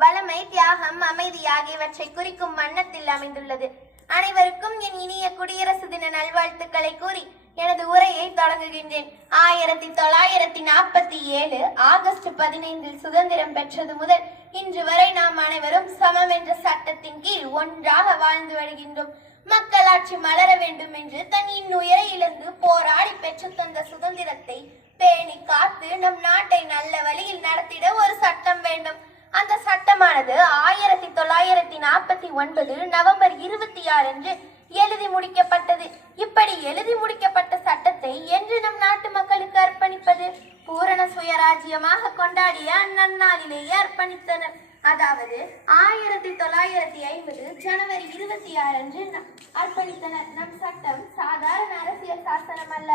வளமை, தியாகம், அமைதி ஆகியவற்றை குறிக்கும் வண்ணத்தில் அமைந்துள்ளது. அனைவருக்கும் என் இனிய குடியரசு தின நல்வாழ்த்துக்களை கூறி எனது உரையை தொடங்குகின்றேன். 1947 ஆகஸ்ட் 15 சுதந்திரம் பெற்றது முதல் இன்று வரை நாம் அனைவரும் சமம் என்ற சட்டத்தின் கீழ் ஒன்றாக வாழ்ந்து வருகின்றோம். மக்களாட்சி மலர வேண்டும் என்று தன் இன்னுயிரை இழந்து போராடி பெற்று தந்த சுதந்திரத்தை பேணி காத்து நம் நாட்டை நல்ல வழியில் நடத்திட ஒரு சட்டம் வேண்டும். அந்த சட்டமானது 1949 நவம்பர் 26 அன்று எழுதி முடிக்கப்பட்டது. இப்படி எழுதி முடிக்கப்பட்ட சட்டத்தை என்று நம் நாட்டு மக்களுக்கு அர்ப்பணிப்பது? பூரண சுயராஜ்யமாக கொண்டாடிய அந்நாளிலேயே அர்ப்பணித்தனர். அதாவது 1950 ஜனவரி 26 அன்று அர்ப்பணித்தனர். நம் சட்டம் சாதாரண அரசியல் சாசனம் அல்ல.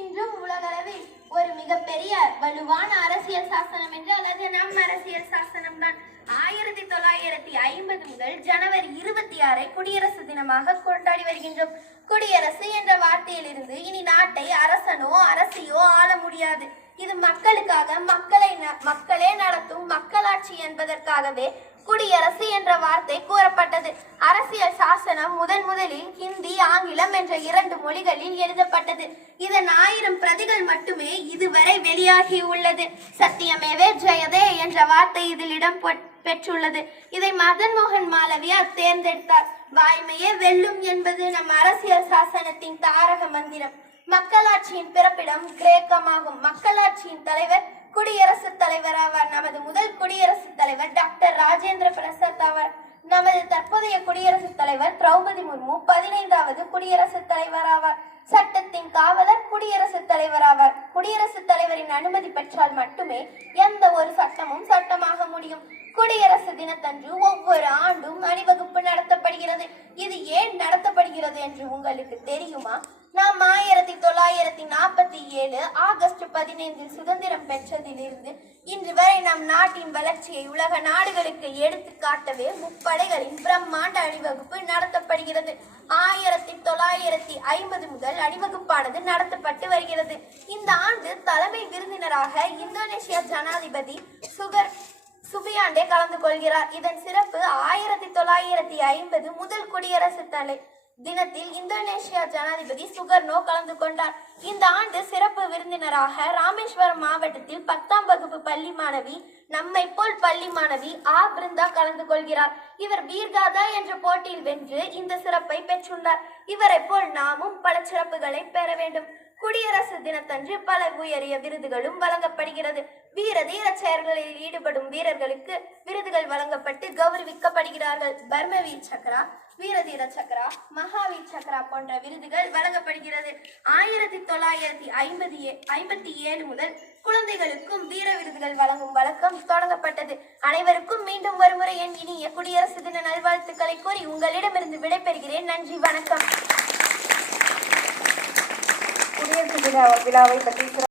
இன்றும் உலகளவில் ஒரு மிகப்பெரிய வலுவான அரசியல் சாசனம் என்றால் அது நம் அரசியல் சாசனம் தான். 1950 முதல் ஜனவரி 26 குடியரசு தினமாக கொண்டாடி வருகின்றோம். குடியரசு என்ற வார்த்தையிலிருந்து இனி நாட்டை அரசனோ அரசியோ ஆள முடியாது. இது மக்களுக்காக மக்களே நடத்தும் மக்களாட்சி என்பதற்காகவே குடியரசு என்ற வார்த்தை கூறப்பட்டது. அரசியல் சாசனம் முதலில் ஹிந்தி, ஆங்கிலம் என்ற 2 மொழிகளில் எழுதப்பட்டது. இதன் 1000 பிரதிகள் மட்டுமே இதுவரை வெளியாகி உள்ளது. சத்தியமேவே ஜெயதே என்ற வார்த்தை இதில் இடம் பெற்றுள்ளது. இதை மதன் மோகன் மாளவியா தேர்ந்தெடுத்தார். வாய்மையே வெல்லும் என்பது நம் அரசியல் சாசனத்தின் தாரக மந்திரம். மக்களாட்சியின் பிறப்பிடம் கிரேக்கமாகும். மக்களாட்சியின் தலைவர் குடியரசுத் தலைவர் ஆவார். நமது முதல் குடியரசுத் தலைவர் டாக்டர் ராஜேந்திர பிரசாத் ஆவார். நமது தற்போதைய குடியரசுத் தலைவர் திரௌபதி முர்மு 15வது குடியரசுத் தலைவர் ஆவார். சட்டத்தின் காவலர் குடியரசுத் தலைவர் ஆவார். குடியரசுத் தலைவரின் அனுமதி பெற்றால் மட்டுமே எந்த ஒரு சட்டமும் சட்டமாக முடியும். குடியரசு தினத்தன்று ஒவ்வொரு ஆண்டும் அணிவகுப்பு நடத்தப்படுகிறது. இது ஏன் நடத்தப்படுகிறது என்று உங்களுக்கு தெரியுமா? நாம் 1947 ஆகஸ்ட் 15 சுதந்திரம் பெற்றதிலிருந்து இன்று வரை நம் நாட்டின் வளர்ச்சியை உலக நாடுகளுக்கு எடுத்து காட்டவே முப்படைகளின் பிரம்மாண்ட அணிவகுப்பு நடத்தப்படுகிறது. 1950 முதல் அணிவகுப்பானது நடத்தப்பட்டு வருகிறது. இந்த ஆண்டு தலைமை விருந்தினராக இந்தோனேஷியா ஜனாதிபதி சுபியாண்டே கலந்து கொள்கிறார். இதன் சிறப்பு 1950 முதல் குடியரசு தினத்தில் இந்தோனேஷியா ஜனாதிபதி சுகர்னோ கலந்து கொண்டார். இந்த ஆண்டு சிறப்பு விருந்தினராக ராமேஸ்வரம் மாவட்டத்தில் 10ஆம் வகுப்பு பள்ளி மாணவி நம்மை போல் பள்ளி மாணவி பிருந்தா கலந்து கொள்கிறார். இவர் வீர்காதா என்ற போட்டியில் வென்று இந்த சிறப்பை பெற்றுள்ளார். இவரை போல் நாமும் பல சிறப்புகளை பெற வேண்டும். குடியரசு தினத்தன்று பல உயரிய விருதுகளும் வழங்கப்படுகிறது. வீர தீர செயல்களில் ஈடுபடும் வீரர்களுக்கு விருதுகள் வழங்கப்பட்டு கௌரவிக்கப்படுகிறார்கள். பர்மவீர் சக்ரா, வீரதீர சக்ரா, மகாவீர் சக்ரா போன்ற விருதுகள் வழங்கப்படுகிறது. 1957 முதல் குழந்தைகளுக்கும் வீர விருதுகள் வழங்கும் வழக்கம் தொடங்கப்பட்டது. அனைவருக்கும் மீண்டும் ஒருமுறை என் இனிய குடியரசு தின நல்வாழ்த்துக்களை கூறி உங்களிடமிருந்து விடைபெறுகிறேன். நன்றி, வணக்கம். குடியரசு தின விழாவை பற்றி